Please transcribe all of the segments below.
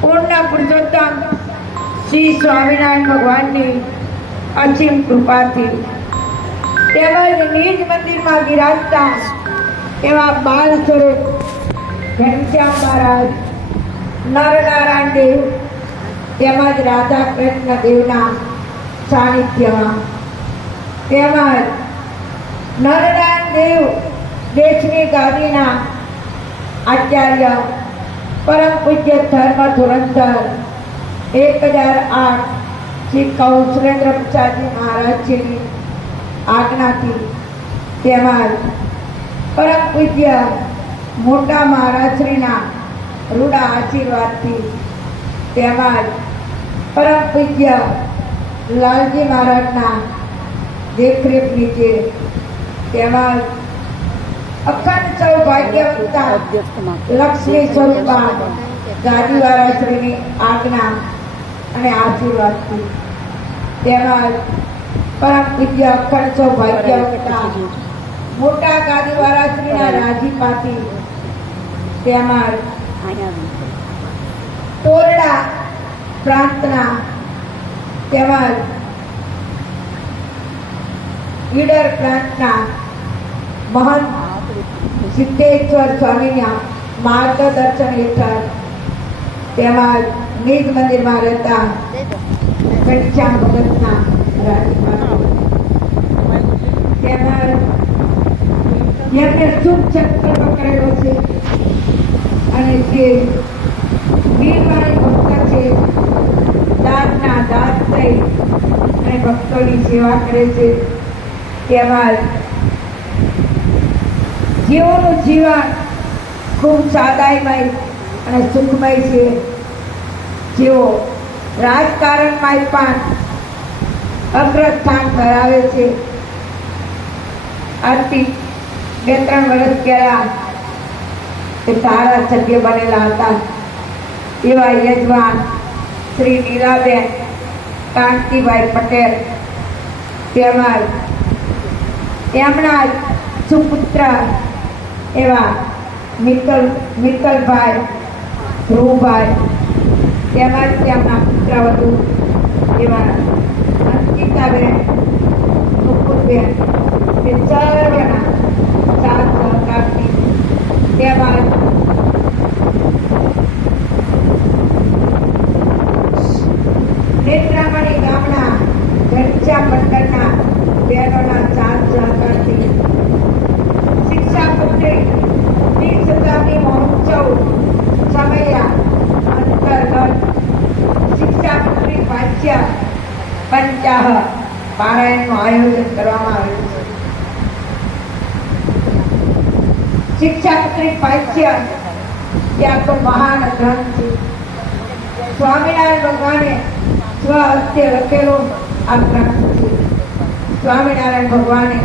પૂર્ણ પુરુષોત્તમ શ્રી સ્વામિનારાયણ ભગવાનની અસીમ કૃપાથી તેમજ નિજ મંદિરમાં બિરાજતા એવા બાલ સ્વરૂપ ઘનશ્યામ મહારાજ, નરનારાયણ દેવ તેમજ રાધા કૃષ્ણ દેવના સાનિધ્યમાં તેમજ નરનારાયણ દેવ દેશની ગાદીના આચાર્ય પરમ પૂજ્ય ધર્મ ધુરંધર 1008 શ્રી કૌશલેન્દ્ર પ્રસાદજી મહારાજજીની આજ્ઞાથી તેમજ પરમ પૂજ્ય મોટા મહારાજશ્રીના રૂડા આશીર્વાદથી તેમજ પરમ પૂજ્ય લાલજી મહારાજના દેખરેખ નીચે તેમજ અખંડ સૌભાગ્યવંતા લક્ષ્મી સ્વરૂપા ગાદીવાળા શ્રીની આજ્ઞા અને આશીર્વાદથી તેમજ પરમ પૂજ્ય અખંડ સૌભાગ્યવંતા મોટા ગાદીવાળા શ્રીના રાજીપાથી તેમજ તોરડા પ્રાંતના તેમજ ઈડર પ્રાંતના મહંત સિદ્ધેશ્વર સ્વામીના માર્ગદર્શન હેઠળ તેમજ નિજ મંદિરમાં રહેતા ઘનશ્યામ ભગતના તેમજ જેમને શુભ સંકલ્પ કરેલો છે અને જે વીરવાણી ભક્ત છે, દાનના દાન થઈ અને ભક્તોની સેવા કરે છે તેમજ જેઓનું જીવન ખૂબ સાદાઈમય અને સુખમય છે, જેઓ રાજકારણમાં પણ અગ્રસ્થાન ધરાવે છે. આજથી 2-3 વર્ષ પહેલા તે ધારાસભ્ય બનેલા હતા એવા યજમાન શ્રી નીલાબેન કાંતિભાઈ પટેલ તેમજ તેમના સુપુત્ર એવા મિત્તલભાઈ, ધ્રુવભાઈ તેમજ તેમના પુત્રવધુ એવા અંકિતાબેન, નુપુરબેન તે સર્વના સાથ સહકારથી તેમજ નેત્રામણી ગામના ઘનશ્યામ મંડળના બહેનોના સાથ સહકારથી શિક્ષાપુત્રી 20 શતાબ્દી મહોત્સવ સમયા અંતર્ગત શિક્ષાપુત્રી વાચ્ય પંચાહ પારાયણનું આયોજન કરવામાં આવ્યું છે. શિક્ષાપુત્રી વાચ્ય ત્યાં તો મહાન ગ્રંથ છે. સ્વામિનારાયણ ભગવાને સ્વહસ્તે લખેલો આ ગ્રંથ છે. સ્વામિનારાયણ ભગવાને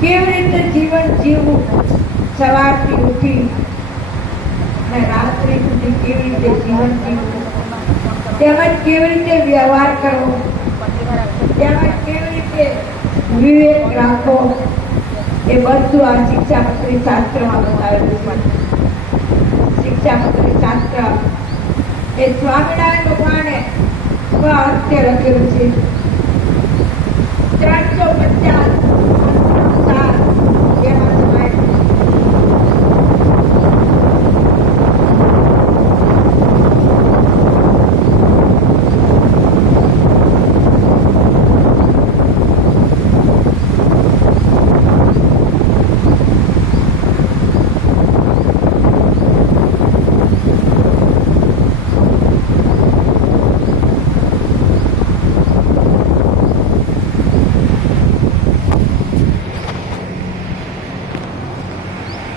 કેવી રીતે જીવન જીવવું, સવારથી ઉઠી અને રાત્રિ સુધી કેવી રીતે જીવન જીવવું, તેમજ કેવી રીતે વ્યવહાર કરવો, તેમજ કેવી રીતે વિવેક રાખવો, એ બધું આ શિક્ષાપત્રી શાસ્ત્રમાં બતાવેલું છે. શિક્ષાપત્રી શાસ્ત્ર એ સ્વામિનારાયણ ભગવાને સ્વહસ્તે લખેલું છે. 350